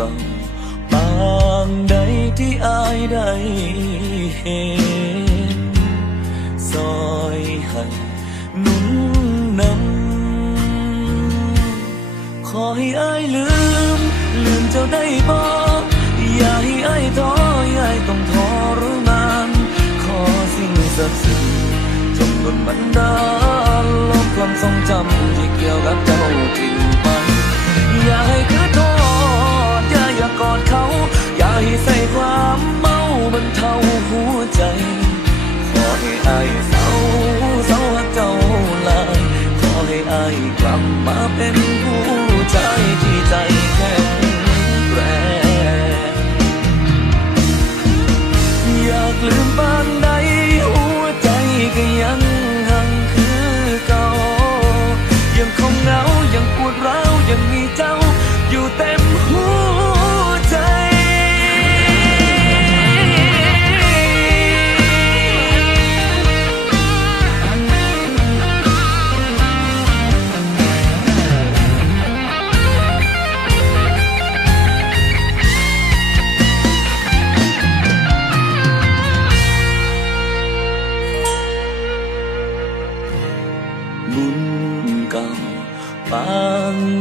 ก่าปางใดที่อายได้เห็นซอยให้หนุนนำขอให้อายลืม ลืมเจ้าได้บอกอย่าให้อายท้ออย่าให้ต้องทอ อให้อายเศร้าเศร้าเจ้าลายขอให้อายกลับมาเป็นผู้ชายที่ใจ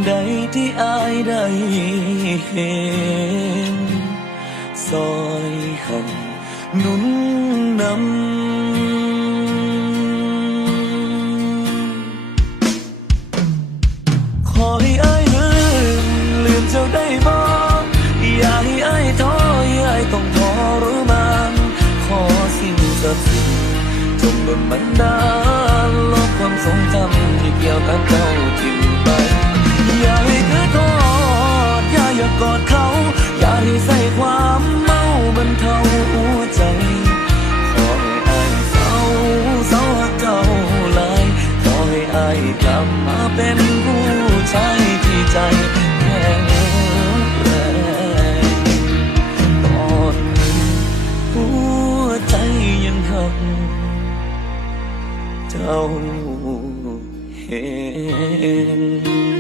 ใดที่อายได้เห็นซอยห้หนุนนำขอให้อายลืมลืมเจ้าได้บอกอย่าให้อายท้ออย่าให้ต้องทอรู้มานขอสิ่งศักดิ์สิทธิ์จงดลบันดาลลบความทรงจำที่เกี่ยวกับเจ้าทิ้ ลับมาเป็นผู้ชายที่ใจแข็งแรงตอนนี้หัวใจยังหัก เจ้าเห็น